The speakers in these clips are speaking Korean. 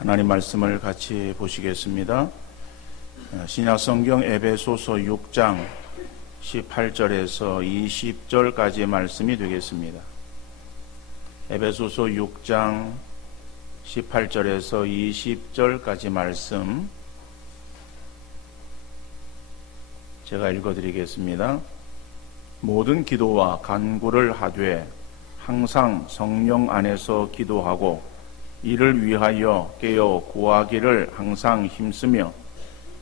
하나님 말씀을 같이 보시겠습니다. 신약성경 에베소서 6장 18절에서 20절까지의 말씀이 되겠습니다. 에베소서 6장 18절에서 20절까지 말씀 제가 읽어드리겠습니다. 모든 기도와 간구를 하되 항상 성령 안에서 기도하고 이를 위하여 깨어 구하기를 항상 힘쓰며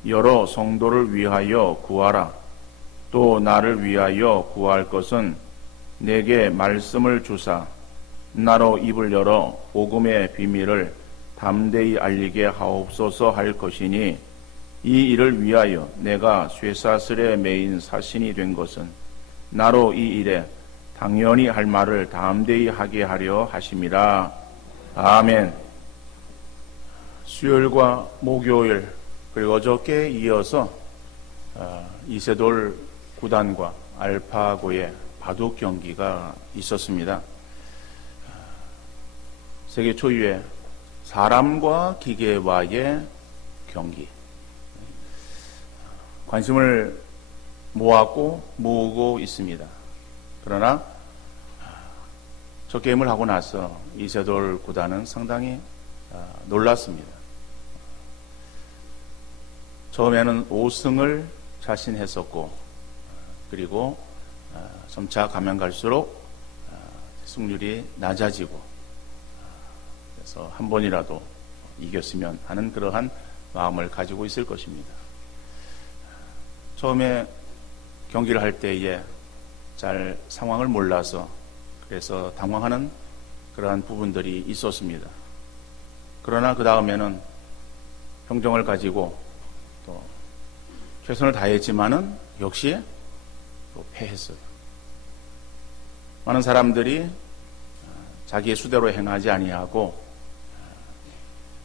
여러 성도를 위하여 구하라. 또 나를 위하여 구할 것은 내게 말씀을 주사 나로 입을 열어 복음의 비밀을 담대히 알리게 하옵소서 할 것이니 이 일을 위하여 내가 쇠사슬에 매인 사신이 된 것은 나로 이 일에 당연히 할 말을 담대히 하게 하려 하심이라. 아멘. 수요일과 목요일 그리고 어저께 이어서 이세돌 구단과 알파고의 바둑 경기가 있었습니다. 세계 초유의 사람과 기계와의 경기. 관심을 모으고 있습니다. 그러나 저 게임을 하고 나서 이세돌 구단은 상당히 놀랐습니다. 처음에는 5승을 자신했었고 그리고 점차 가면 갈수록 승률이 낮아지고 그래서 한 번이라도 이겼으면 하는 그러한 마음을 가지고 있을 것입니다. 처음에 경기를 할 때에 잘 상황을 몰라서 그래서 당황하는 그러한 부분들이 있었습니다. 그러나 그 다음에는 평정을 가지고 또 최선을 다했지만은 역시 또 패했어요. 많은 사람들이 자기의 수대로 행하지 아니하고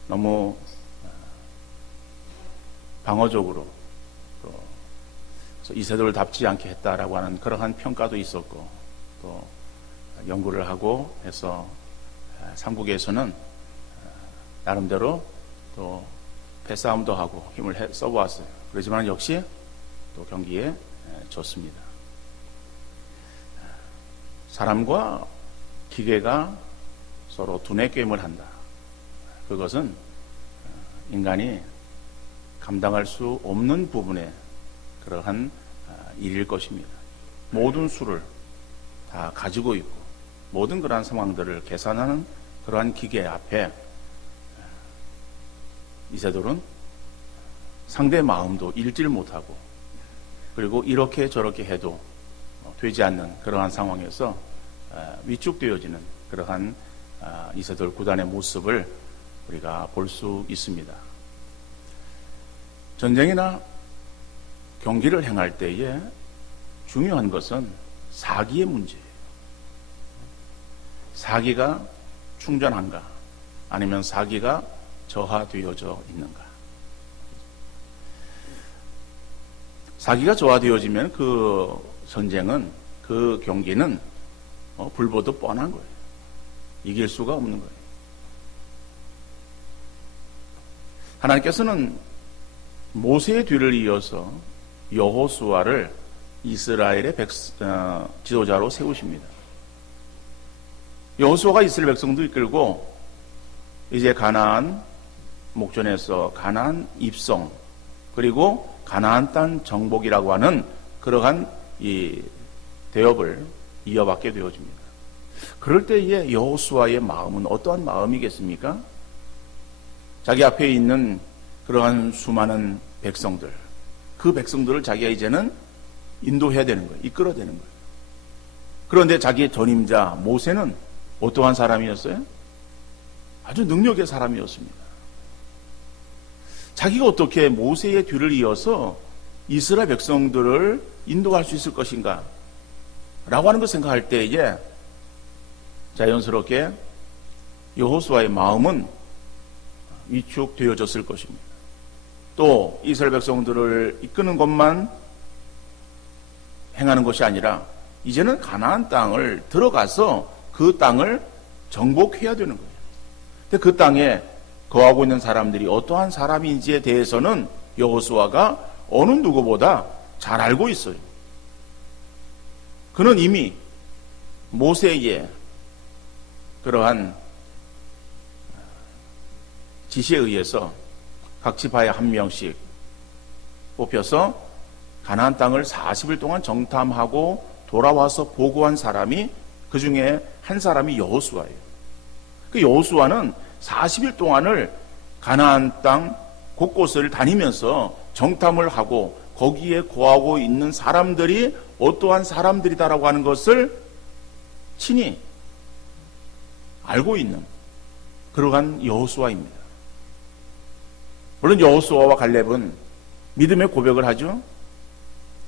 너무 방어적으로 또 이세돌답지 않게 했다라고 하는 그러한 평가도 있었고 또 연구를 하고 해서 삼국에서는 나름대로 또 패싸움도 하고 힘을 써보았어요. 그렇지만 역시 또 경기에 졌습니다. 사람과 기계가 서로 두뇌 게임을 한다. 그것은 인간이 감당할 수 없는 부분의 그러한 일일 것입니다. 모든 수를 다 가지고 있고 모든 그러한 상황들을 계산하는 그러한 기계 앞에 이세돌은 상대의 마음도 읽지를 못하고 그리고 이렇게 저렇게 해도 되지 않는 그러한 상황에서 위축되어지는 그러한 이세돌 구단의 모습을 우리가 볼 수 있습니다. 전쟁이나 경기를 행할 때에 중요한 것은 사기의 문제예요. 사기가 충전한가 아니면 사기가 저하되어져 있는가. 사기가 저하되어지면 그 전쟁은 그 경기는 불보듯 뻔한 거예요. 이길 수가 없는 거예요. 하나님께서는 모세의 뒤를 이어서 여호수아를 이스라엘의 지도자로 세우십니다. 여호수아가 이스라엘 백성도 이끌고 이제 가나안 목전에서 가나안 입성 그리고 가나안 땅 정복이라고 하는 그러한 이 대업을 이어받게 되어집니다. 그럴 때에 여호수아의 마음은 어떠한 마음이겠습니까? 자기 앞에 있는 그러한 수많은 백성들, 그 백성들을 자기가 이제는 인도해야 되는 거예요. 이끌어야 되는 거예요. 그런데 자기의 전임자 모세는 어떠한 사람이었어요? 아주 능력의 사람이었습니다. 자기가 어떻게 모세의 뒤를 이어서 이스라엘 백성들을 인도할 수 있을 것인가? 라고 하는 걸 생각할 때에 자연스럽게 여호수아의 마음은 위축되어졌을 것입니다. 또 이스라엘 백성들을 이끄는 것만 행하는 것이 아니라 이제는 가나안 땅을 들어가서 그 땅을 정복해야 되는 거예요. 근데 그 땅에 거하고 있는 사람들이 어떠한 사람인지에 대해서는 여호수아가 어느 누구보다 잘 알고 있어요. 그는 이미 모세의 그러한 지시에 의해서 각 지파에 한 명씩 뽑혀서 가나안 땅을 40일 동안 정탐하고 돌아와서 보고한 사람이, 그 중에 한 사람이 여호수아예요. 그 여호수아는 40일 동안을 가나안 땅 곳곳을 다니면서 정탐을 하고 거기에 거하고 있는 사람들이 어떠한 사람들이다라고 하는 것을 친히 알고 있는 그러한 여호수아입니다. 물론 여호수아와 갈렙은 믿음의 고백을 하죠.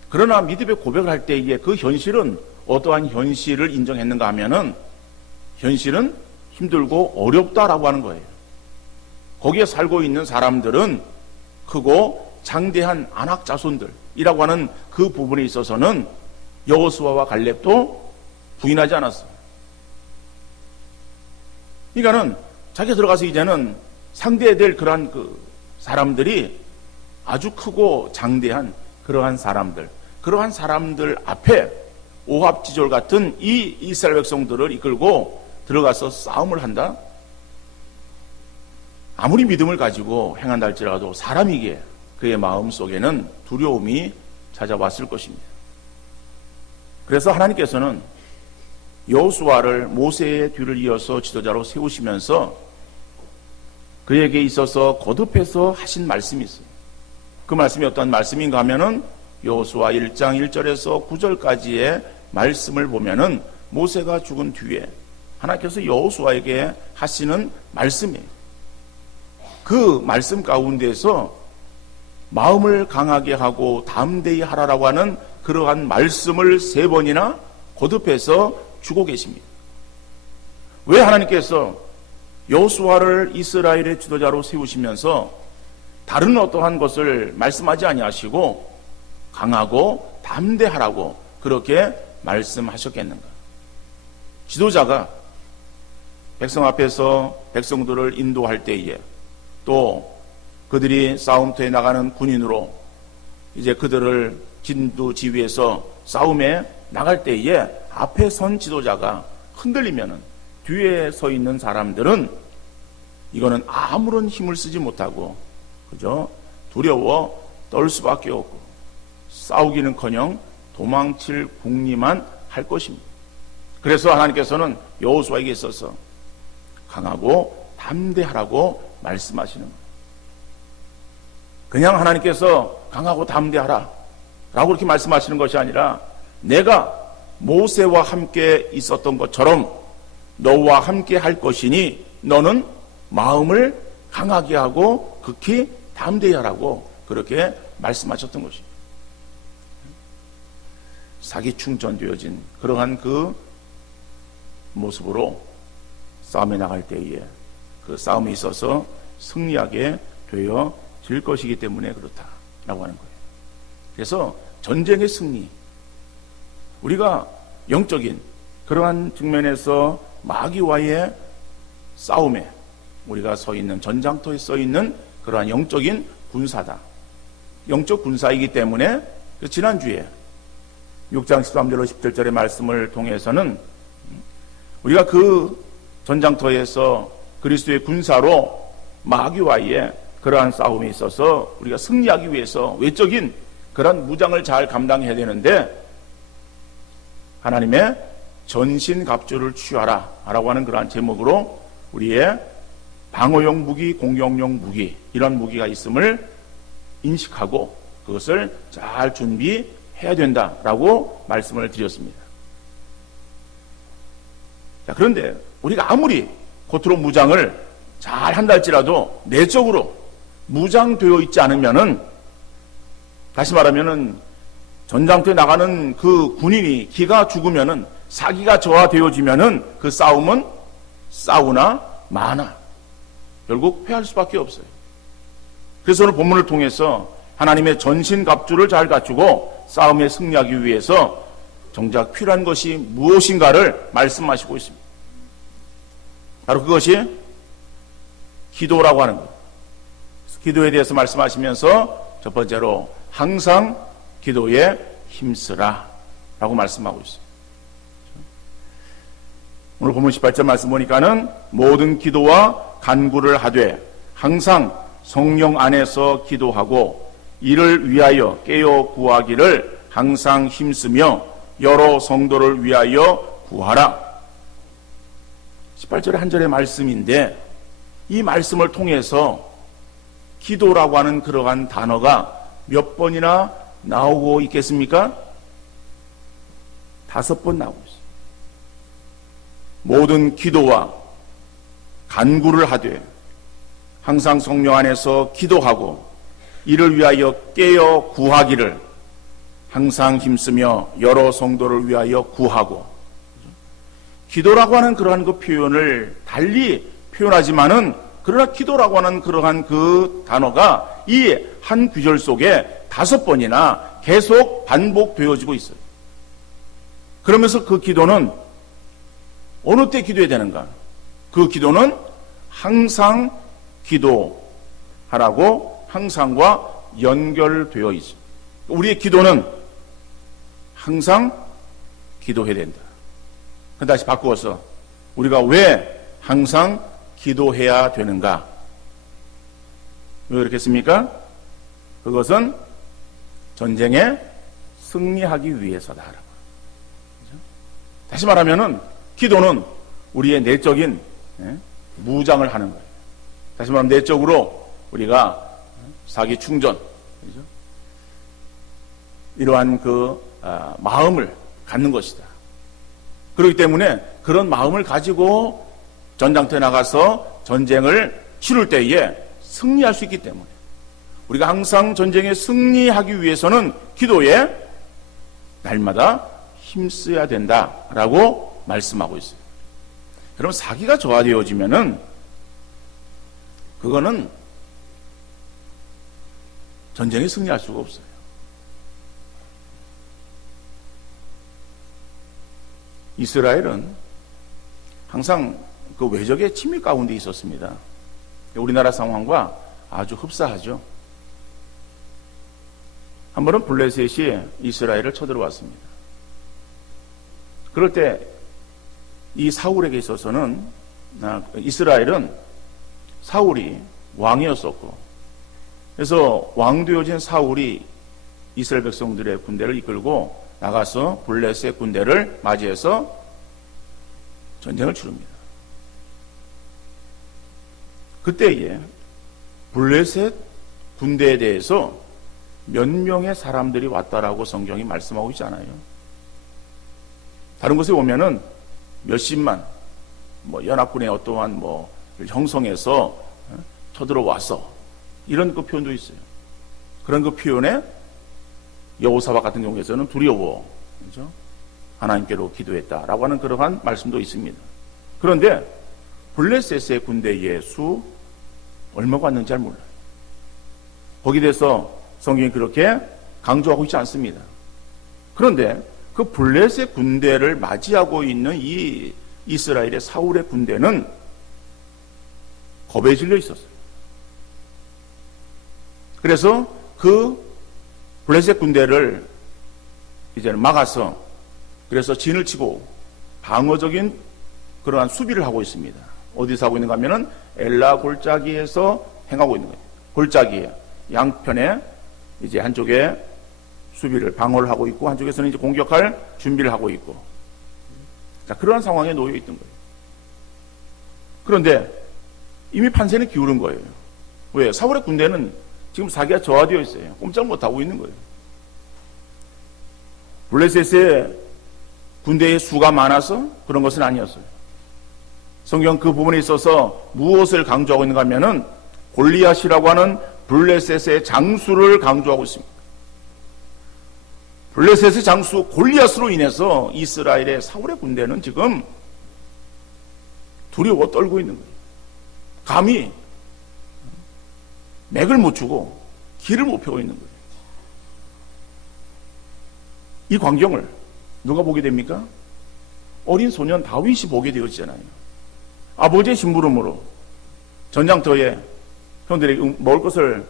그러나 믿음의 고백을 할 때에 그 현실은 어떠한 현실을 인정했는가 하면은 현실은 힘들고 어렵다라고 하는 거예요. 거기에 살고 있는 사람들은 크고 장대한 아낙 자손들이라고 하는 그 부분에 있어서는 여호수아와 갈렙도 부인하지 않았어요. 그러니까는 자기가 들어가서 이제는 상대해야 될 그러한 그 사람들이 아주 크고 장대한 그러한 사람들 앞에 오합지졸 같은 이 이스라엘 백성들을 이끌고 들어가서 싸움을 한다? 아무리 믿음을 가지고 행한다 할지라도 사람이기에 그의 마음 속에는 두려움이 찾아왔을 것입니다. 그래서 하나님께서는 여호수아를 모세의 뒤를 이어서 지도자로 세우시면서 그에게 있어서 거듭해서 하신 말씀이 있어요. 그 말씀이 어떤 말씀인가 하면은 여호수아 1장 1절에서 9절까지의 말씀을 보면은 모세가 죽은 뒤에 하나님께서 여호수아에게 하시는 말씀이에요. 그 말씀 가운데서 마음을 강하게 하고 담대히 하라라고 하는 그러한 말씀을 3번이나 거듭해서 주고 계십니다. 왜 하나님께서 여호수아를 이스라엘의 지도자로 세우시면서 다른 어떠한 것을 말씀하지 아니하시고 강하고 담대하라고 그렇게 말씀하셨겠는가? 지도자가 백성 앞에서 백성들을 인도할 때에 또 그들이 싸움터에 나가는 군인으로 이제 그들을 진두지휘해서 싸움에 나갈 때에 앞에 선 지도자가 흔들리면은 뒤에 서 있는 사람들은 이거는 아무런 힘을 쓰지 못하고 그저 두려워 떨 수밖에 없고 싸우기는커녕 도망칠 궁리만 할 것입니다. 그래서 하나님께서는 여호수아에게 있어서 강하고 담대하라고 말씀하시는 거예요. 그냥 하나님께서 강하고 담대하라 라고 그렇게 말씀하시는 것이 아니라 내가 모세와 함께 있었던 것처럼 너와 함께 할 것이니 너는 마음을 강하게 하고 극히 담대히 하라고 그렇게 말씀하셨던 것입니다. 사기충전되어진 그러한 그 모습으로 싸움에 나갈 때에 그 싸움에 있어서 승리하게 되어질 것이기 때문에 그렇다라고 하는 거예요. 그래서 전쟁의 승리, 우리가 영적인 그러한 측면에서 마귀와의 싸움에 우리가 서 있는 전장터에 서 있는 그러한 영적인 군사다. 영적 군사이기 때문에 지난주에 6장 13절로 17절의 말씀을 통해서는 우리가 그 전장터에서 그리스도의 군사로 마귀와의 그러한 싸움에 있어서 우리가 승리하기 위해서 외적인 그러한 무장을 잘 감당해야 되는데 하나님의 전신갑주를 취하라 라고 하는 그러한 제목으로 우리의 방어용 무기, 공격용 무기 이런 무기가 있음을 인식하고 그것을 잘 준비해야 된다라고 말씀을 드렸습니다. 자, 그런데 우리가 아무리 겉으로 무장을 잘 한다 할지라도 내적으로 무장되어 있지 않으면은 다시 말하면은 전장터에 나가는 그 군인이 기가 죽으면은 사기가 저하되어지면은 그 싸움은 싸우나 마나 결국 패할 수밖에 없어요. 그래서 오늘 본문을 통해서 하나님의 전신갑주를 잘 갖추고 싸움에 승리하기 위해서 정작 필요한 것이 무엇인가를 말씀하시고 있습니다. 바로 그것이 기도라고 하는 것. 기도에 대해서 말씀하시면서 첫 번째로 항상 기도에 힘쓰라 라고 말씀하고 있어요. 오늘 본문 18절 말씀 보니까는 모든 기도와 간구를 하되 항상 성령 안에서 기도하고 이를 위하여 깨어 구하기를 항상 힘쓰며 여러 성도를 위하여 구하라. 18절의 한 절의 말씀인데 이 말씀을 통해서 기도라고 하는 그러한 단어가 몇 번이나 나오고 있겠습니까? 5번 나오고 있어요. 모든 기도와 간구를 하되 항상 성령 안에서 기도하고 이를 위하여 깨어 구하기를 항상 힘쓰며 여러 성도를 위하여 구하고. 기도라고 하는 그러한 그 표현을 달리 표현하지만은 그러나 기도라고 하는 그러한 그 단어가 이 한 구절 속에 5번이나 계속 반복되어지고 있어요. 그러면서 그 기도는 어느 때 기도해야 되는가? 그 기도는 항상 기도하라고 항상과 연결되어 있어요. 우리의 기도는 항상 기도해야 된다. 다시 바꾸어서 우리가 왜 항상 기도해야 되는가? 왜 그렇겠습니까? 그것은 전쟁에 승리하기 위해서다. 다시 말하면은 기도는 우리의 내적인 무장을 하는 거예요. 다시 말하면 내적으로 우리가 사기 충전, 이러한 그 마음을 갖는 것이다. 그렇기 때문에 그런 마음을 가지고 전장터에 나가서 전쟁을 치룰 때에 승리할 수 있기 때문에 우리가 항상 전쟁에 승리하기 위해서는 기도에 날마다 힘써야 된다라고 말씀하고 있어요. 여러분, 사기가 저하되어지면은 그거는 전쟁에 승리할 수가 없어요. 이스라엘은 항상 그 외적의 침입 가운데 있었습니다. 우리나라 상황과 아주 흡사하죠. 한 번은 블레셋이 이스라엘을 쳐들어왔습니다. 그럴 때 이 사울에게 있어서는 이스라엘은 사울이 왕이었었고, 그래서 왕 되어진 사울이 이스라엘 백성들의 군대를 이끌고 나가서 블레셋 군대를 맞이해서 전쟁을 치릅니다. 그때에 블레셋 군대에 대해서 몇 명의 사람들이 왔다라고 성경이 말씀하고 있지 않아요. 다른 곳에 보면은 몇십만, 연합군의 어떠한 형성해서 쳐들어와서 이런 그 표현도 있어요. 그런 그 표현에 여호사밧 같은 경우에서는 두려워, 그렇죠? 하나님께로 기도했다라고 하는 그러한 말씀도 있습니다. 그런데 블레셋의 군대의 수 얼마가 왔는지 잘 몰라요. 거기에 대해서 성경이 그렇게 강조하고 있지 않습니다. 그런데 그 블레셋 군대를 맞이하고 있는 이 이스라엘의 사울의 군대는 겁에 질려 있었어요. 그래서 그 블레셋 군대를 이제는 막아서 그래서 진을 치고 방어적인 그러한 수비를 하고 있습니다. 어디서 하고 있는가 하면은 엘라 골짜기에서 행하고 있는 거예요. 골짜기에 양편에 이제 한쪽에 수비를 방어를 하고 있고 한쪽에서는 이제 공격할 준비를 하고 있고, 자, 그러한 상황에 놓여 있던 거예요. 그런데 이미 판세는 기울은 거예요. 왜? 사울의 군대는 지금 사기가 저하되어 있어요. 꼼짝 못하고 있는 거예요. 블레셋의 군대의 수가 많아서 그런 것은 아니었어요. 성경 그 부분에 있어서 무엇을 강조하고 있는가 하면은 골리앗이라고 하는 블레셋의 장수를 강조하고 있습니다. 블레셋의 장수 골리앗으로 인해서 이스라엘의 사울의 군대는 지금 두려워 떨고 있는 거예요. 감히 맥을 못 주고 길을 못 펴고 있는 거예요. 이 광경을 누가 보게 됩니까? 어린 소년 다윗이 보게 되었잖아요. 아버지의 심부름으로 전장터에 형들에게 먹을 것을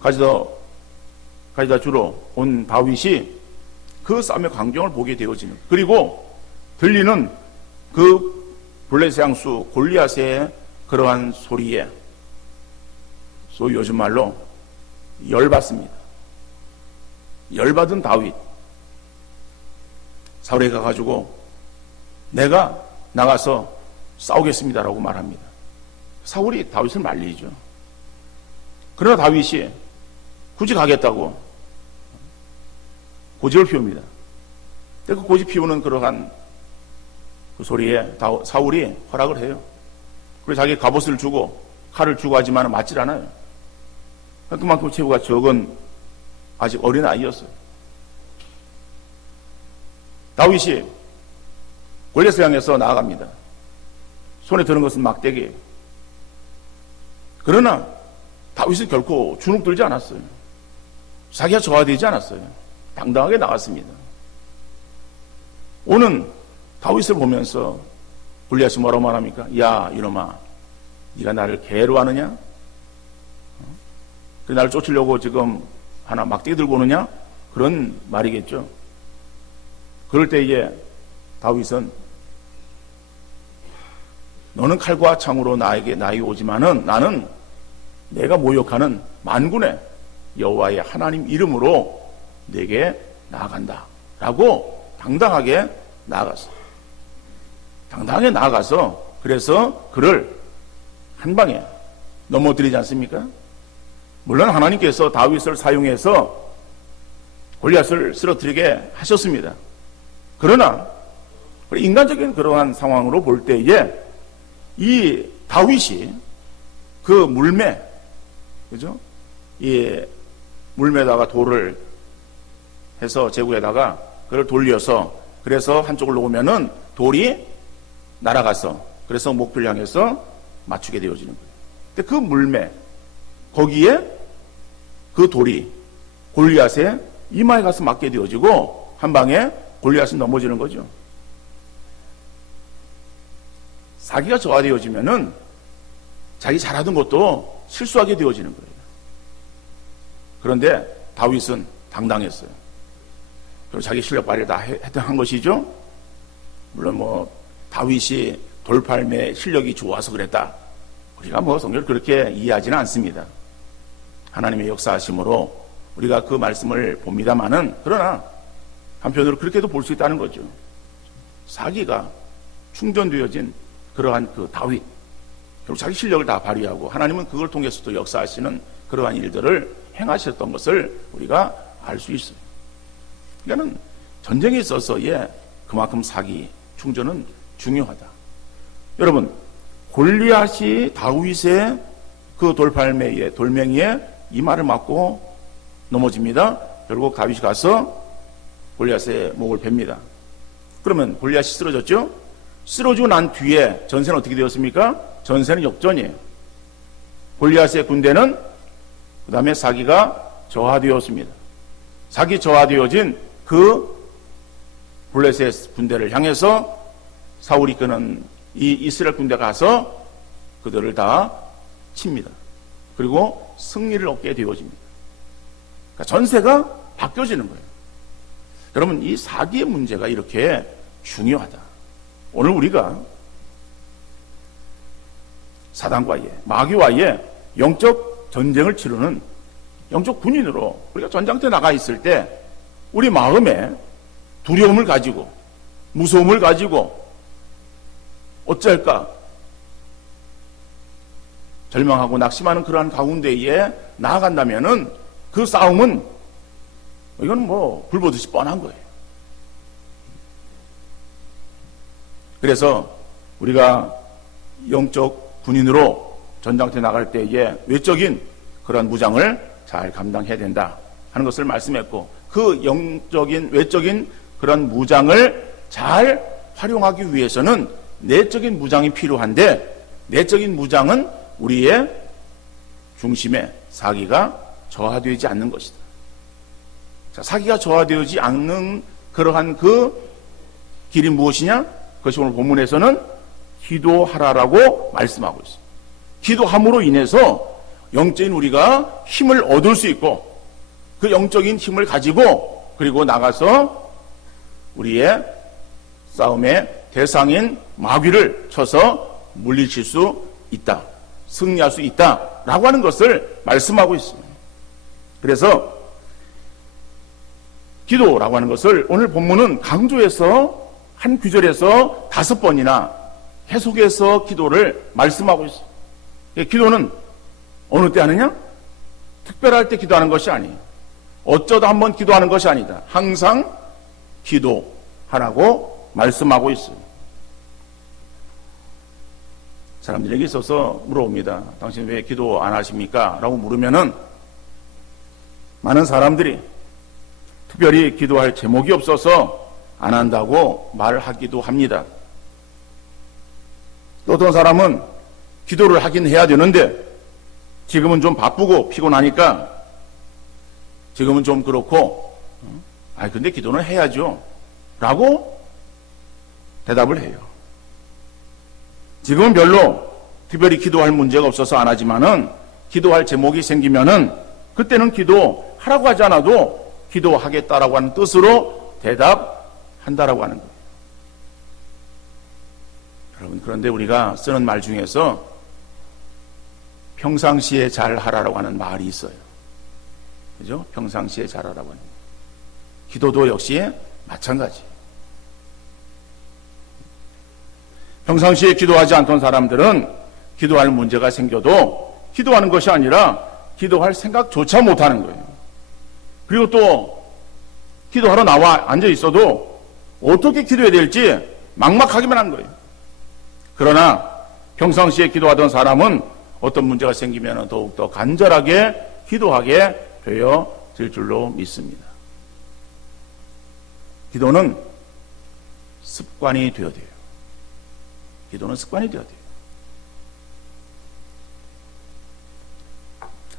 가져다 주러 온 다윗이 그 싸움의 광경을 보게 되어지는, 그리고 들리는 그 블레셋 장수 골리앗의 그러한 소리에 소위 요즘 말로 열받습니다. 열받은 다윗, 사울에 가가지고 내가 나가서 싸우겠습니다라고 말합니다. 사울이 다윗을 말리죠. 그러나 다윗이 굳이 가겠다고 고집을 피웁니다. 그 고집 피우는 그러한 그 소리에 사울이 허락을 해요. 그래서 자기 갑옷을 주고 칼을 주고 하지만 맞질 않아요. 그만큼 체구가 적은 아직 어린 아이였어요. 다윗이 골리앗을 향해서 나아갑니다. 손에 드는 것은 막대기예요. 그러나 다윗은 결코 주눅들지 않았어요. 자기가 저하되지 않았어요. 당당하게 나갔습니다. 오는 다윗을 보면서 골리앗이 뭐라고 말합니까? 야 이놈아, 네가 나를 개로 하느냐? 나를 쫓으려고 지금 하나 막대기 들고 오느냐? 그런 말이겠죠. 그럴 때에 다윗은 너는 칼과 창으로 나에게 오지만은 나는 내가 모욕하는 만군의 여호와의 하나님 이름으로 내게 나아간다 라고 당당하게 나아갔어요. 당당하게 나아가서 그래서 그를 한 방에 넘어뜨리지 않습니까? 물론 하나님께서 다윗을 사용해서 골리앗을 쓰러뜨리게 하셨습니다. 그러나 인간적인 그러한 상황으로 볼 때에 이 다윗이 그 물매, 그죠? 이 물매다가 돌을 해서 제구에다가 그걸 돌려서 그래서 한쪽을 놓으면은 돌이 날아가서 그래서 목표를 향해서 맞추게 되어지는 거예요. 근데 그 물매 거기에 그 돌이 골리앗의 이마에 가서 맞게 되어지고 한 방에 골리앗은 넘어지는 거죠. 사기가 저하되어지면은 자기 잘하던 것도 실수하게 되어지는 거예요. 그런데 다윗은 당당했어요. 그리고 자기 실력 발휘를 다 한 것이죠. 물론 뭐 다윗이 돌팔매 실력이 좋아서 그랬다. 우리가 뭐 성경을 그렇게 이해하지는 않습니다. 하나님의 역사하심으로 우리가 그 말씀을 봅니다마는 그러나 한편으로 그렇게도 볼 수 있다는 거죠. 사기가 충전되어진 그러한 그 다윗, 결국 자기 실력을 다 발휘하고 하나님은 그걸 통해서도 역사하시는 그러한 일들을 행하셨던 것을 우리가 알 수 있어요. 그러니까 전쟁에 있어서의 그만큼 사기, 충전은 중요하다. 여러분, 골리앗이 다윗의 그 돌팔매에 돌멩이에 이마를 맞고 넘어집니다. 결국 다윗이 가서 골리앗의 목을 베입니다. 그러면 골리앗이 쓰러졌죠? 쓰러지고 난 뒤에 전세는 어떻게 되었습니까? 전세는 역전이에요. 골리앗의 군대는 그 다음에 사기가 저하되었습니다. 사기 저하되어진 그 블레셋 군대를 향해서 사울이 이끄는 이 이스라엘 군대가 가서 그들을 다 칩니다. 그리고 승리를 얻게 되어집니다. 그러니까 전세가 바뀌어지는 거예요. 여러분, 이 사기의 문제가 이렇게 중요하다. 오늘 우리가 사단과의, 마귀와의 영적 전쟁을 치르는 영적 군인으로 우리가 전장터에 나가 있을 때 우리 마음에 두려움을 가지고 무서움을 가지고 어쩔까 절망하고 낙심하는 그러한 가운데에 나아간다면은 그 싸움은 이건 뭐 불보듯이 뻔한 거예요. 그래서 우리가 영적 군인으로 전장터에 나갈 때에 외적인 그런 무장을 잘 감당해야 된다 하는 것을 말씀했고, 그 영적인 외적인 그런 무장을 잘 활용하기 위해서는 내적인 무장이 필요한데, 내적인 무장은 우리의 중심에 사기가 저하되지 않는 것이다. 자, 사기가 저하되지 않는 그러한 그 길이 무엇이냐? 그것이 오늘 본문에서는 기도하라라고 말씀하고 있습니다. 기도함으로 인해서 영적인 우리가 힘을 얻을 수 있고 그 영적인 힘을 가지고 그리고 나가서 우리의 싸움의 대상인 마귀를 쳐서 물리칠 수 있다. 승리할 수 있다라고 하는 것을 말씀하고 있습니다. 그래서 기도라고 하는 것을 오늘 본문은 강조해서 한 구절에서 5번이나 계속해서 기도를 말씀하고 있어요. 기도는 어느 때 하느냐? 특별할 때 기도하는 것이 아니에요. 어쩌다 한번 기도하는 것이 아니다. 항상 기도하라고 말씀하고 있어요. 사람들에게 있어서 물어봅니다. 당신 왜 기도 안 하십니까? 라고 물으면은 많은 사람들이 특별히 기도할 제목이 없어서 안 한다고 말하기도 합니다. 또 어떤 사람은 기도를 하긴 해야 되는데 지금은 좀 바쁘고 피곤하니까 지금은 좀 그렇고 근데 기도는 해야죠 라고 대답을 해요. 지금은 별로 특별히 기도할 문제가 없어서 안 하지만은 기도할 제목이 생기면은 그때는 기도하라고 하지 않아도 기도하겠다라고 하는 뜻으로 대답한다라고 하는 거예요. 여러분, 그런데 우리가 쓰는 말 중에서 평상시에 잘하라고 하는 말이 있어요. 그죠? 평상시에 잘하라고 하는 거. 기도도 역시 마찬가지. 평상시에 기도하지 않던 사람들은 기도할 문제가 생겨도 기도하는 것이 아니라 기도할 생각조차 못하는 거예요. 그리고 또 기도하러 나와 앉아 있어도 어떻게 기도해야 될지 막막하기만 한 거예요. 그러나 평상시에 기도하던 사람은 어떤 문제가 생기면 더욱더 간절하게 기도하게 되어질 줄로 믿습니다. 기도는 습관이 되어야 돼요. 기도는 습관이 되어야 돼요.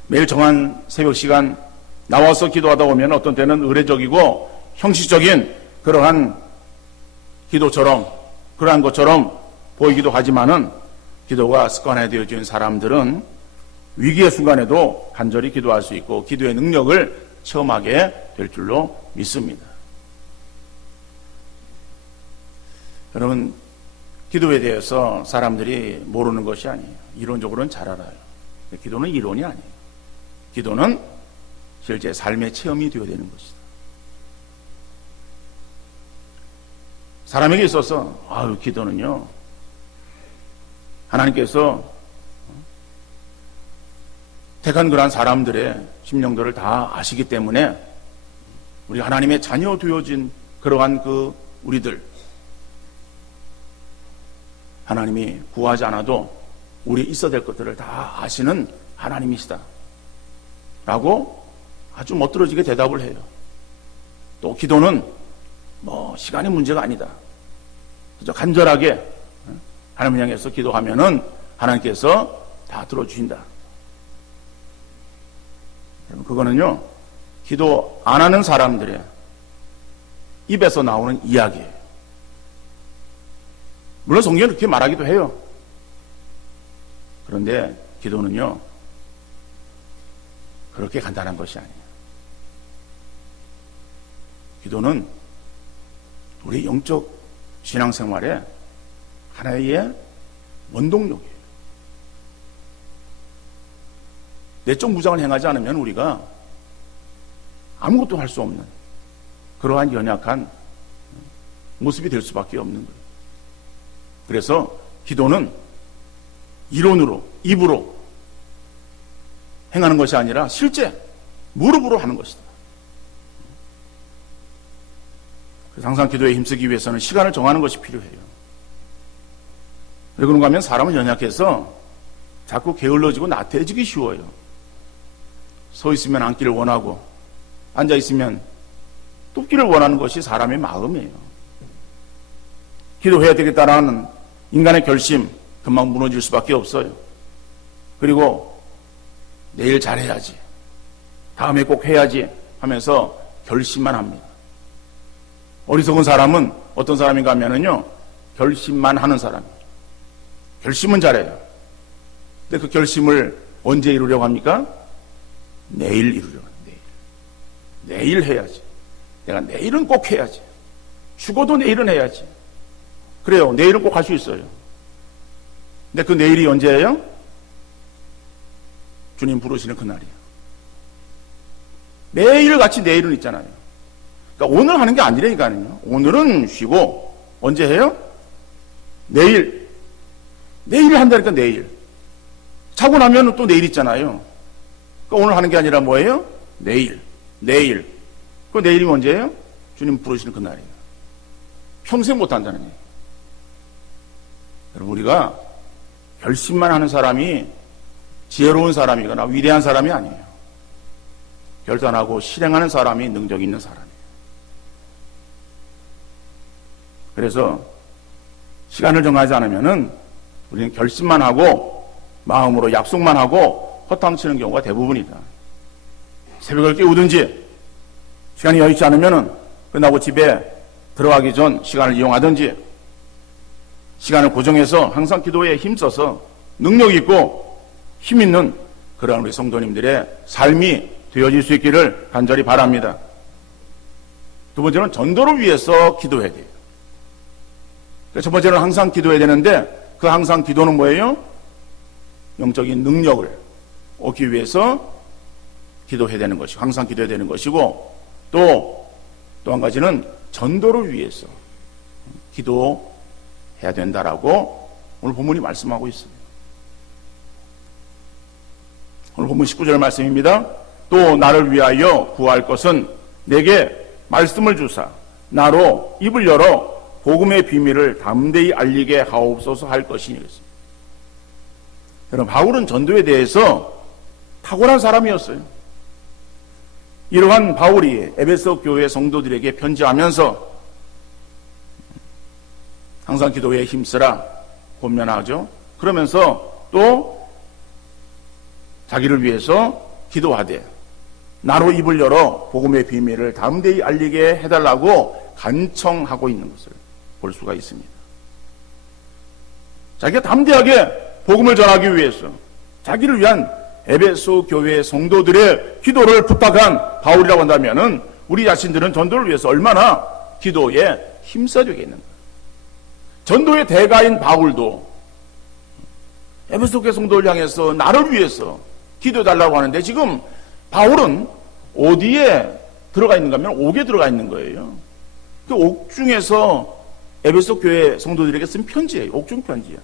매일 정한 새벽 시간 나와서 기도하다 보면 어떤 때는 의례적이고 형식적인 그러한 기도처럼 그러한 것처럼 보이기도 하지만은 기도가 습관화되어진 사람들은 위기의 순간에도 간절히 기도할 수 있고 기도의 능력을 체험하게 될 줄로 믿습니다. 여러분, 기도에 대해서 사람들이 모르는 것이 아니에요. 이론적으로는 잘 알아요. 기도는 이론이 아니에요. 기도는 실제 삶의 체험이 되어야 되는 것이다. 사람에게 있어서 기도는요, 하나님께서 택한 그러한 사람들의 심령들을 다 아시기 때문에 우리 하나님의 자녀 되어진 그러한 우리들, 하나님이 구하지 않아도 우리 있어야 될 것들을 다 아시는 하나님이시다 라고 아주 멋들어지게 대답을 해요. 또 기도는 시간의 문제가 아니다. 그저 간절하게 하나님 향해서 기도하면은 하나님께서 다 들어주신다. 그거는요, 기도 안 하는 사람들의 입에서 나오는 이야기예요. 물론 성경은 그렇게 말하기도 해요. 그런데 기도는요, 그렇게 간단한 것이 아니에요. 기도는 우리 영적 신앙생활의 하나의 원동력이에요. 내적 무장을 행하지 않으면 우리가 아무것도 할 수 없는 그러한 연약한 모습이 될 수밖에 없는 거예요. 그래서 기도는 이론으로, 입으로 행하는 것이 아니라 실제 무릎으로 하는 것이다. 그래서 항상 기도에 힘쓰기 위해서는 시간을 정하는 것이 필요해요. 왜 그런가 하면 사람은 연약해서 자꾸 게을러지고 나태해지기 쉬워요. 서 있으면 앉기를 원하고 앉아 있으면 눕기를 원하는 것이 사람의 마음이에요. 기도해야 되겠다라는 인간의 결심 금방 무너질 수밖에 없어요. 그리고 내일 잘해야지, 다음에 꼭 해야지 하면서 결심만 합니다. 어리석은 사람은 어떤 사람인가 하면은요, 결심만 하는 사람이에요. 결심은 잘해요. 근데 그 결심을 언제 이루려고 합니까? 내일 이루려고 합니다. 내일 해야지. 내가 내일은 꼭 해야지. 죽어도 내일은 해야지. 그래요. 내일은 꼭 할 수 있어요. 근데 그 내일이 언제예요? 주님 부르시는 그날이에요. 매일같이 내일은 있잖아요. 그러니까 오늘 하는 게 아니라니까요. 오늘은 쉬고 언제 해요? 내일. 내일 한다니까 내일. 자고 나면 또 내일 있잖아요. 그러니까 오늘 하는 게 아니라 뭐예요? 내일. 내일. 그 내일이 언제예요? 주님 부르시는 그날이에요. 평생 못 한다는 얘기예요. 여러분, 우리가 결심만 하는 사람이 지혜로운 사람이거나 위대한 사람이 아니에요. 결단하고 실행하는 사람이 능력 있는 사람이에요. 그래서 시간을 정하지 않으면은 우리는 결심만 하고 마음으로 약속만 하고 허탕치는 경우가 대부분이다. 새벽을 깨우든지 시간이 여의치 않으면은 끝나고 집에 들어가기 전 시간을 이용하든지 시간을 고정해서 항상 기도에 힘써서 능력 있고 힘 있는 그러한 우리 성도님들의 삶이 되어질 수 있기를 간절히 바랍니다. 두 번째는 전도를 위해서 기도해야 돼요. 첫 번째는 항상 기도해야 되는데 그 항상 기도는 뭐예요? 영적인 능력을 얻기 위해서 기도해야 되는 것이고 항상 기도해야 되는 것이고 또 한 가지는 전도를 위해서 기도해야 된다라고 오늘 본문이 말씀하고 있어요. 오늘 본문 19절 말씀입니다. 또 나를 위하여 구할 것은 내게 말씀을 주사 나로 입을 열어 복음의 비밀을 담대히 알리게 하옵소서 할 것이니 그랬습니다. 여러분, 바울은 전도에 대해서 탁월한 사람이었어요. 이러한 바울이 에베소 교회 성도들에게 편지하면서 항상 기도에 힘쓰라 권면하죠. 그러면서 또 자기를 위해서 기도하되 나로 입을 열어 복음의 비밀을 담대히 알리게 해달라고 간청하고 있는 것을 볼 수가 있습니다. 자기가 담대하게 복음을 전하기 위해서 자기를 위한 에베소 교회 성도들의 기도를 부탁한 바울이라고 한다면은 우리 자신들은 전도를 위해서 얼마나 기도에 힘써야 되겠는가. 전도의 대가인 바울도 에베소 교회 성도를 향해서 나를 위해서 기도해달라고 하는데 지금 바울은 어디에 들어가 있는가 하면 옥에 들어가 있는 거예요. 그 옥중에서 에베소 교회 성도들에게 쓴 편지예요. 옥중 편지야.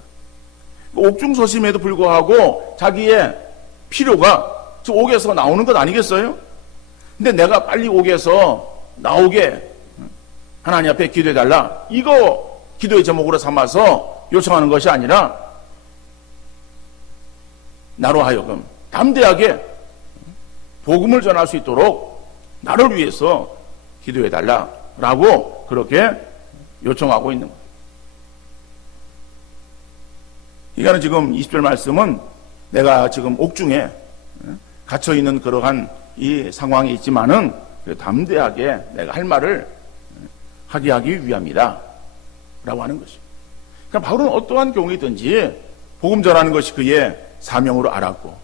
옥중 서심에도 불구하고 자기의 필요가 저 옥에서 나오는 것 아니겠어요? 근데 내가 빨리 옥에서 나오게 하나님 앞에 기도해달라. 이거 기도의 제목으로 삼아서 요청하는 것이 아니라 나로 하여금 담대하게 복음을 전할 수 있도록 나를 위해서 기도해달라라고 그렇게 요청하고 있는 거예요. 이거는 지금 20절 말씀은 내가 지금 옥중에 갇혀있는 그러한 이 상황이 있지만은 담대하게 내가 할 말을 하게 하기 위함이다 라고 하는 것이죠. 그러니까 바울은 어떠한 경우이든지 복음 전하는 것이 그의 사명으로 알았고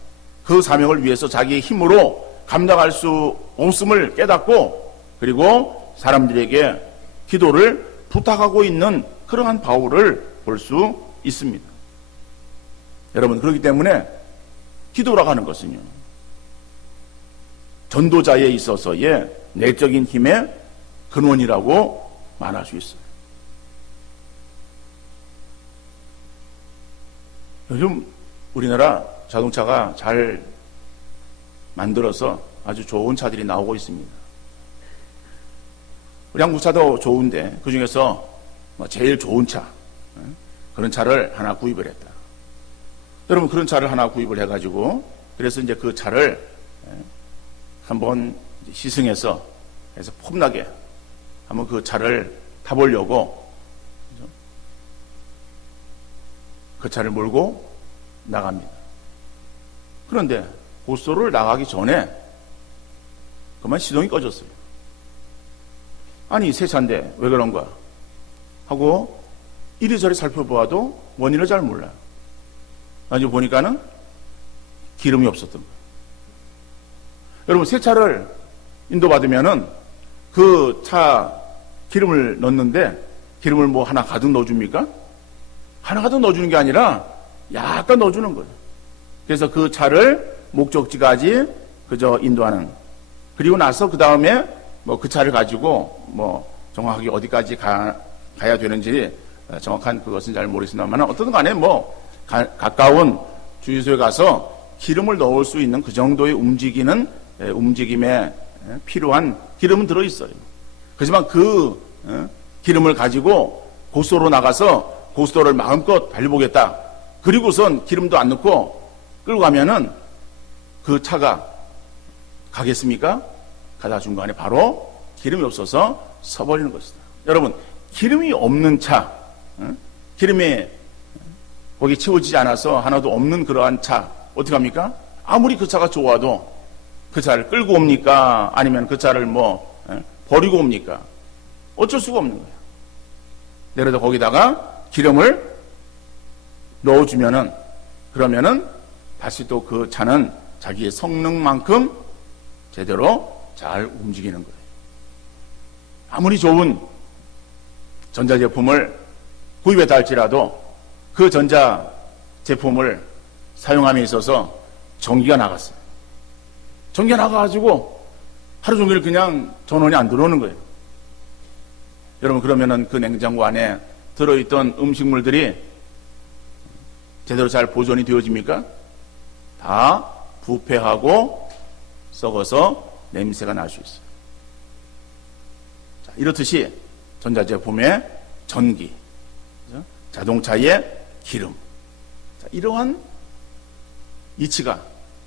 그 사명을 위해서 자기의 힘으로 감당할 수 없음을 깨닫고 그리고 사람들에게 기도를 부탁하고 있는 그러한 바울을 볼 수 있습니다. 여러분, 그렇기 때문에 기도라고 하는 것은요, 전도자에 있어서의 내적인 힘의 근원이라고 말할 수 있어요. 요즘 우리나라 자동차가 잘 만들어서 아주 좋은 차들이 나오고 있습니다. 우리 한국 차도 좋은데 그 중에서 제일 좋은 차, 그런 차를 하나 구입을 했다. 여러분, 그런 차를 하나 구입을 해가지고 그래서 이제 그 차를 한번 시승해서 해서 폼나게 한번 그 차를 타보려고 그 차를 몰고 나갑니다. 그런데 고속도로를 나가기 전에 그만 시동이 꺼졌어요. 아니, 새 차인데 왜 그런가 하고 이리저리 살펴보아도 원인을 잘 몰라요. 나중에 보니까는 기름이 없었던 거예요. 여러분, 새 차를 인도받으면은 그 차 기름을 넣는데 기름을 뭐 하나 가득 넣어줍니까? 하나 가득 넣어주는 게 아니라 약간 넣어주는 거예요. 그래서 그 차를 목적지까지 그저 인도하는. 그리고 나서 그 다음에 뭐 그 차를 가지고 뭐 정확하게 어디까지 가야 되는지 정확한 그것은 잘 모르겠습니다만 어떤 간에 뭐 가까운 주유소에 가서 기름을 넣을 수 있는 그 정도의 움직임에 필요한 기름은 들어있어요. 하지만 그 기름을 가지고 고속도로 나가서 고속도로를 마음껏 달려보겠다. 그리고선 기름도 안 넣고 끌고 가면은 그 차가 가겠습니까? 가다 중간에 바로 기름이 없어서 서버리는 것이다. 여러분, 기름이 없는 차, 기름이 거기 채워지지 않아서 하나도 없는 그러한 차 어떻게 합니까? 아무리 그 차가 좋아도 그 차를 끌고 옵니까? 아니면 그 차를 버리고 옵니까? 어쩔 수가 없는 거예요. 내려다 거기다가 기름을 넣어주면은, 그러면은 다시 또 그 차는 자기의 성능만큼 제대로 잘 움직이는 거예요. 아무리 좋은 전자제품을 구입했다 할지라도 그 전자제품을 사용함에 있어서 전기가 나갔어요. 전기가 나가가지고 하루 종일 그냥 전원이 안 들어오는 거예요. 여러분, 그러면은 그 냉장고 안에 들어있던 음식물들이 제대로 잘 보존이 되어집니까? 다 부패하고 썩어서 냄새가 날 수 있어요. 자, 이렇듯이 전자제품의 전기, 그렇죠? 자동차의 기름, 자, 이러한 이치가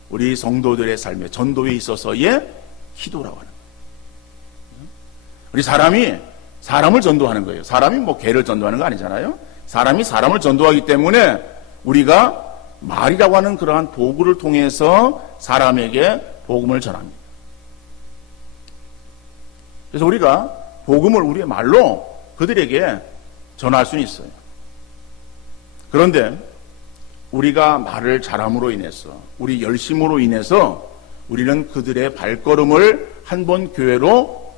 우리 성도들의 삶의 전도에 있어서의 기도라고 하는 거예요. 우리 사람이 사람을 전도하는 거예요. 사람이 뭐 개를 전도하는 거 아니잖아요. 사람이 사람을 전도하기 때문에 우리가 말이라고 하는 그러한 도구를 통해서 사람에게 복음을 전합니다. 그래서 우리가 복음을 우리의 말로 그들에게 전할 수는 있어요. 그런데 우리가 말을 잘함으로 인해서, 우리 열심으로 인해서 우리는 그들의 발걸음을 한 번 교회로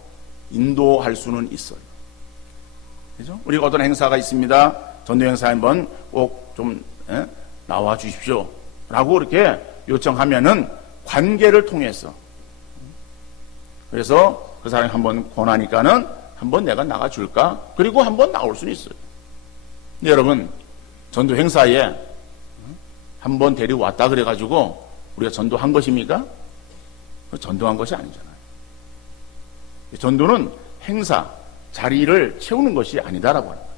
인도할 수는 있어요. 그죠? 우리가 어떤 행사가 있습니다. 전도 행사에 한번 꼭 좀 나와 주십시오. 라고 이렇게 요청하면은 관계를 통해서, 그래서 그 사람이 한번 권하니까는 한번 내가 나가줄까? 그리고 한번 나올 수는 있어요. 근데 여러분, 전도 행사에 한번 데려왔다 그래가지고 우리가 전도한 것입니까? 전도한 것이 아니잖아요. 전도는 행사, 자리를 채우는 것이 아니다라고 하는 거예요.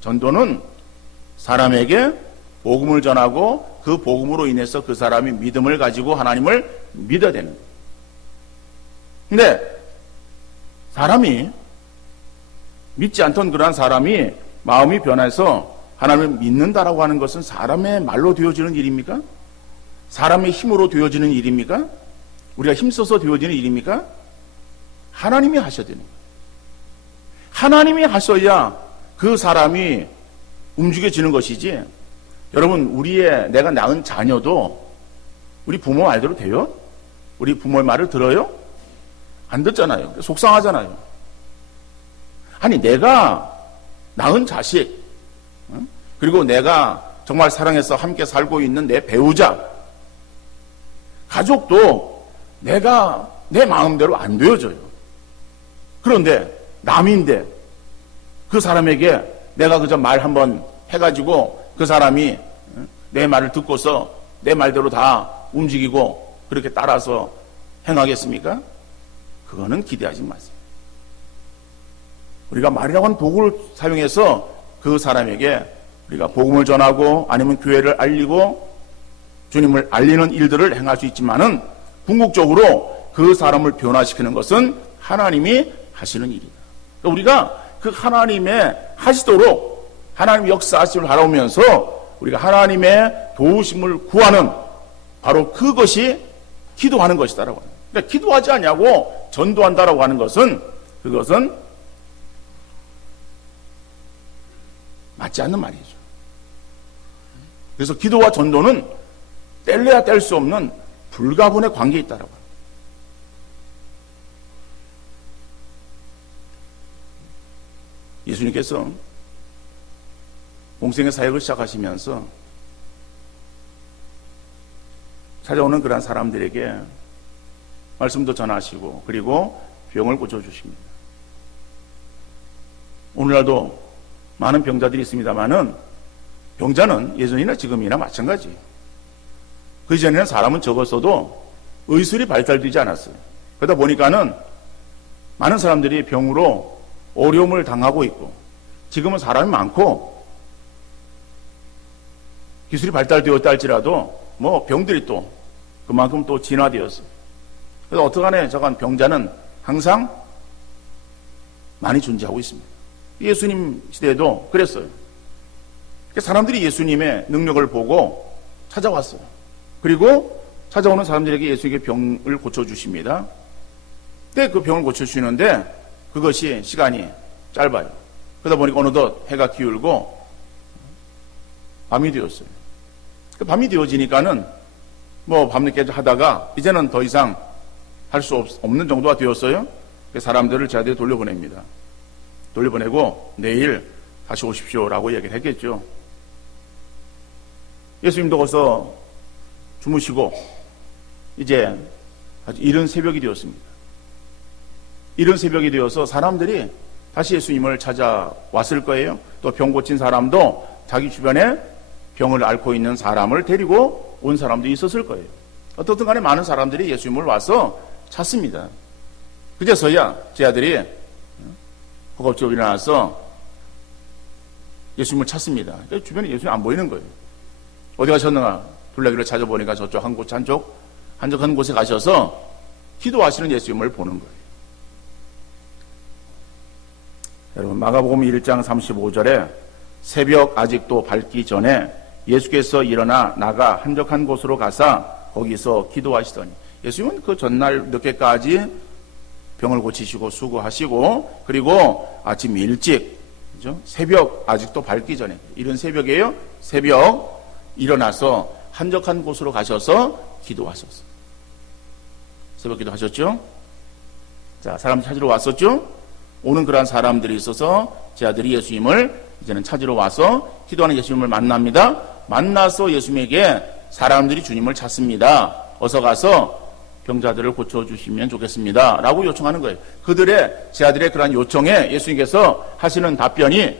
전도는 사람에게 복음을 전하고 그 복음으로 인해서 그 사람이 믿음을 가지고 하나님을 믿어야 되는 거예요. 근데 사람이 믿지 않던 그러한 사람이 마음이 변해서 하나님을 믿는다라고 하는 것은 사람의 말로 되어지는 일입니까? 사람의 힘으로 되어지는 일입니까? 우리가 힘써서 되어지는 일입니까? 하나님이 하셔야 되는 거예요. 하나님이 하셔야 그 사람이 움직여지는 것이지. 여러분, 내가 낳은 자녀도 우리 부모 말대로 돼요? 우리 부모의 말을 들어요? 안 듣잖아요. 속상하잖아요. 아니, 내가 낳은 자식, 그리고 내가 정말 사랑해서 함께 살고 있는 내 배우자, 가족도 내가 내 마음대로 안 되어져요. 그런데 남인데 그 사람에게 내가 그저 말 한번 해가지고 그 사람이 내 말을 듣고서 내 말대로 다 움직이고 그렇게 따라서 행하겠습니까? 그거는 기대하지 마세요. 우리가 말이라고 하는 도구를 사용해서 그 사람에게 우리가 복음을 전하고 아니면 교회를 알리고 주님을 알리는 일들을 행할 수 있지만은 궁극적으로 그 사람을 변화시키는 것은 하나님이 하시는 일이다. 그러니까 우리가 그 하나님의 하시도록 하나님 역사하심을 바라보면서 우리가 하나님의 도우심을 구하는 바로 그것이 기도하는 것이다라고 합니다. 그러니까 기도하지 않냐고 전도한다라고 하는 것은 그것은 맞지 않는 말이죠. 그래서 기도와 전도는 뗄래야 뗄 수 없는 불가분의 관계에 있다라고 합니다. 예수님께서 공생의 사역을 시작하시면서 찾아오는 그러한 사람들에게 말씀도 전하시고 그리고 병을 고쳐주십니다. 오늘날도 많은 병자들이 있습니다만은 병자는 예전이나 지금이나 마찬가지예요. 그 이전에는 사람은 적었어도 의술이 발달되지 않았어요. 그러다 보니까는 많은 사람들이 병으로 어려움을 당하고 있고, 지금은 사람이 많고 기술이 발달되었다 할지라도 병들이 또 그만큼 또 진화되었어요. 그래서 어떡하네, 저간 병자는 항상 많이 존재하고 있습니다. 예수님 시대에도 그랬어요. 사람들이 예수님의 능력을 보고 찾아왔어요. 그리고 찾아오는 사람들에게 예수님께 병을 고쳐주십니다. 근데 그 병을 고쳐주시는데 그것이 시간이 짧아요. 그러다 보니까 어느덧 해가 기울고 밤이 되었어요. 밤이 되어지니까는 밤늦게 하다가 이제는 더 이상 할 수 없는 정도가 되었어요. 사람들을 제자들이 돌려보냅니다. 돌려보내고 내일 다시 오십시오라고 얘기를 했겠죠. 예수님도 거기서 주무시고 이제 아주 이른 새벽이 되었습니다. 이른 새벽이 되어서 사람들이 다시 예수님을 찾아왔을 거예요. 또 병 고친 사람도 자기 주변에 병을 앓고 있는 사람을 데리고 온 사람도 있었을 거예요. 어떻든 간에 많은 사람들이 예수님을 와서 찾습니다. 그제서야 제 아들이 허겁지겁 일어나서 예수님을 찾습니다. 주변에 예수님이 안 보이는 거예요. 어디 가셨는가? 둘레길을 찾아보니까 저쪽 한적한 곳에 가셔서 기도하시는 예수님을 보는 거예요. 여러분, 마가복음 1장 35절에 새벽 아직도 밝기 전에 예수께서 일어나 나가 한적한 곳으로 가사 거기서 기도하시더니, 예수님은 그 전날 늦게까지 병을 고치시고 수고하시고 그리고 아침 일찍, 그죠? 새벽 아직도 밝기 전에, 이른 새벽이에요. 새벽 일어나서 한적한 곳으로 가셔서 기도하셨어요. 새벽 기도하셨죠? 자, 사람 찾으러 왔었죠? 오는 그러한 사람들이 있어서 제 아들이 예수님을 이제는 찾으러 와서 기도하는 예수님을 만납니다. 만나서 예수님에게 사람들이 주님을 찾습니다. 어서 가서 병자들을 고쳐주시면 좋겠습니다 라고 요청하는 거예요. 그들의, 제 아들의 그러한 요청에 예수님께서 하시는 답변이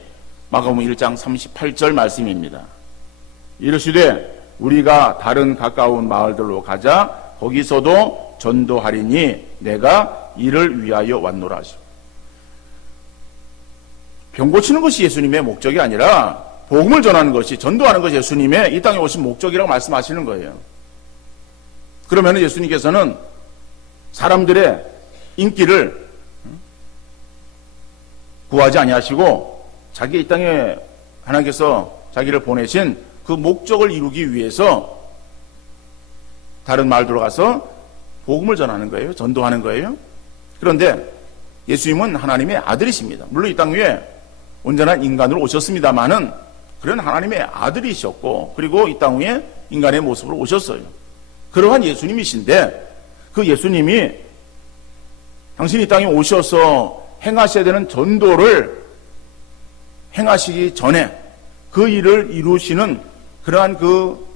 마가복음 1장 38절 말씀입니다. 이르시되 우리가 다른 가까운 마을들로 가자. 거기서도 전도하리니 내가 이를 위하여 왔노라 하시고. 병 고치는 것이 예수님의 목적이 아니라 복음을 전하는 것이, 전도하는 것이 예수님의 이 땅에 오신 목적이라고 말씀하시는 거예요. 그러면 예수님께서는 사람들의 인기를 구하지 아니하시고 자기 이 땅에 하나님께서 자기를 보내신 그 목적을 이루기 위해서 다른 마을들로 가서 복음을 전하는 거예요. 전도하는 거예요. 그런데 예수님은 하나님의 아들이십니다. 물론 이 땅 위에 온전한 인간으로 오셨습니다마는 그런 하나님의 아들이셨고, 그리고 이 땅 위에 인간의 모습으로 오셨어요. 그러한 예수님이신데, 그 예수님이 당신이 이 땅에 오셔서 행하셔야 되는 전도를 행하시기 전에 그 일을 이루시는 그러한 그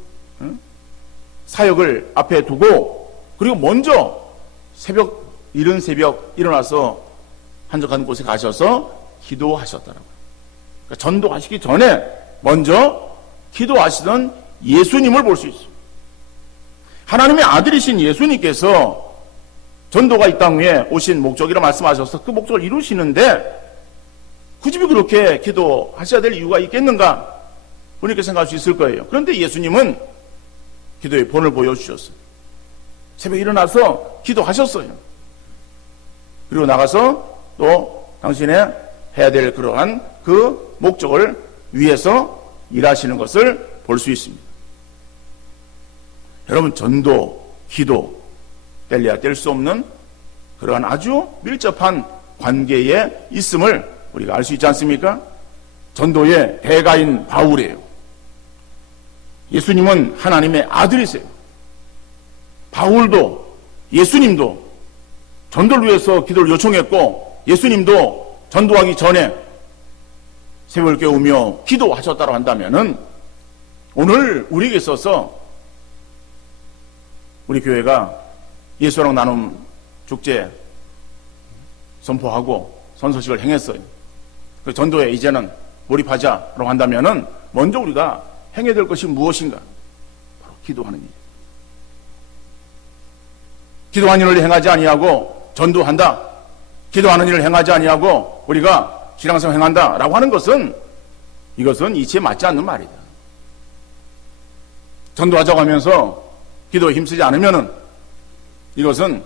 사역을 앞에 두고, 그리고 먼저 이른 새벽 일어나서 한적한 곳에 가셔서 기도하셨더라고요. 그러니까 전도하시기 전에 먼저 기도하시던 예수님을 볼 수 있어요. 하나님의 아들이신 예수님께서 전도가 이 땅 위에 오신 목적이라 말씀하셔서 그 목적을 이루시는데 굳이 그렇게 기도하셔야 될 이유가 있겠는가? 그렇게 생각할 수 있을 거예요. 그런데 예수님은 기도의 본을 보여주셨어요. 새벽에 일어나서 기도하셨어요. 그리고 나가서 또 당신의 해야 될 그러한 그 목적을 위해서 일하시는 것을 볼 수 있습니다. 여러분, 전도, 기도, 뗄래야 뗄 수 없는 그러한 아주 밀접한 관계에 있음을 우리가 알 수 있지 않습니까? 전도의 대가인 바울이에요. 예수님은 하나님의 아들이세요. 바울도 예수님도 전도를 위해서 기도를 요청했고 예수님도 전도하기 전에 새벽을 깨우며 기도하셨다고 한다면은 오늘 우리에게 있어서 우리 교회가 예수랑 나눔 축제 선포하고 선서식을 행했어요. 그 전도에 이제는 몰입하자라고 한다면은 먼저 우리가 행해야 될 것이 무엇인가? 바로 기도하는 일. 기도하는 일을 행하지 아니하고 전도한다. 기도하는 일을 행하지 아니하고 우리가 신앙생활 행한다라고 하는 것은 이것은 이치에 맞지 않는 말이다. 전도하자고 하면서 기도에 힘쓰지 않으면은 이것은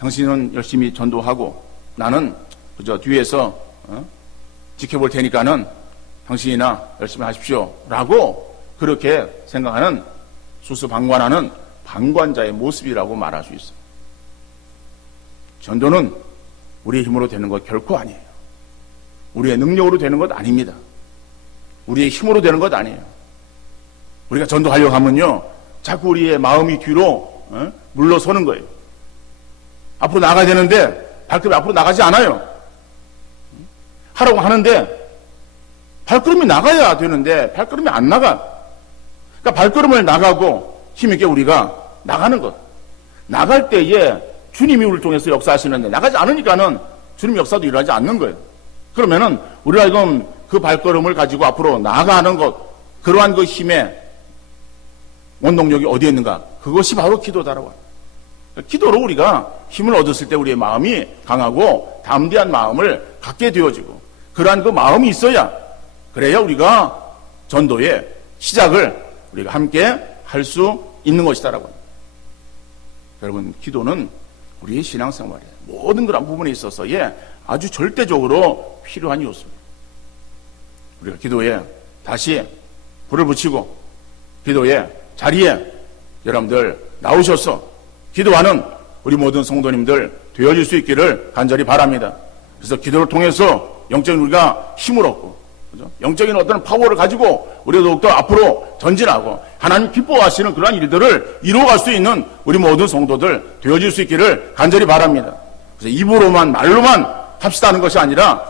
당신은 열심히 전도하고 나는 그저 뒤에서 지켜볼 테니까는 당신이나 열심히 하십시오 라고 그렇게 생각하는 수수방관하는 방관자의 모습이라고 말할 수 있어요. 전도는 우리의 힘으로 되는 것 결코 아니에요. 우리의 능력으로 되는 것 아닙니다. 우리의 힘으로 되는 것 아니에요. 우리가 전도하려고 하면요 자꾸 우리의 마음이 뒤로 물러서는 거예요. 앞으로 나가야 되는데 발걸음이 앞으로 나가지 않아요. 하라고 하는데 발걸음이 나가야 되는데 발걸음이 안 나가. 그러니까 발걸음을 나가고 힘있게 우리가 나가는 것. 나갈 때에 주님이 우리를 통해서 역사하시는데 나가지 않으니까는 주님 역사도 일어나지 않는 거예요. 그러면은 우리가 지금 그 발걸음을 가지고 앞으로 나아가는 것, 그러한 그 힘의 원동력이 어디에 있는가? 그것이 바로 기도다라고 합니다. 기도로 우리가 힘을 얻었을 때 우리의 마음이 강하고 담대한 마음을 갖게 되어지고 그러한 그 마음이 있어야 그래야 우리가 전도의 시작을 우리가 함께 할 수 있는 것이다라고 합니다. 여러분 기도는 우리의 신앙생활에 모든 그런 부분에 있어서의 아주 절대적으로 필요한 요소입니다. 우리가 기도에 다시 불을 붙이고 기도의 자리에 여러분들 나오셔서 기도하는 우리 모든 성도님들 되어질 수 있기를 간절히 바랍니다. 그래서 기도를 통해서 영적인 우리가 힘을 얻고 그죠? 영적인 어떤 파워를 가지고 우리가 더욱더 앞으로 전진하고 하나님 기뻐하시는 그러한 일들을 이루어갈 수 있는 우리 모든 성도들 되어질 수 있기를 간절히 바랍니다. 그래서 입으로만 말로만 합시다는 것이 아니라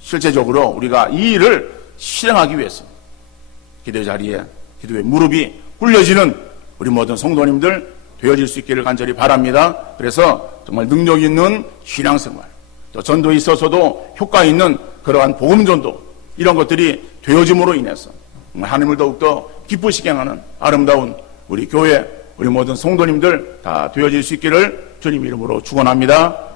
실제적으로 우리가 이 일을 실행하기 위해서 기도의 자리에 기도의 무릎이 꿇려지는 우리 모든 성도님들 되어질 수 있기를 간절히 바랍니다. 그래서 정말 능력 있는 신앙생활 또 전도에 있어서도 효과 있는 그러한 복음전도 이런 것들이 되어짐으로 인해서 하나님을 더욱더 기쁘시게 하는 아름다운 우리 교회 우리 모든 성도님들 다 되어질 수 있기를 주님 이름으로 축원합니다.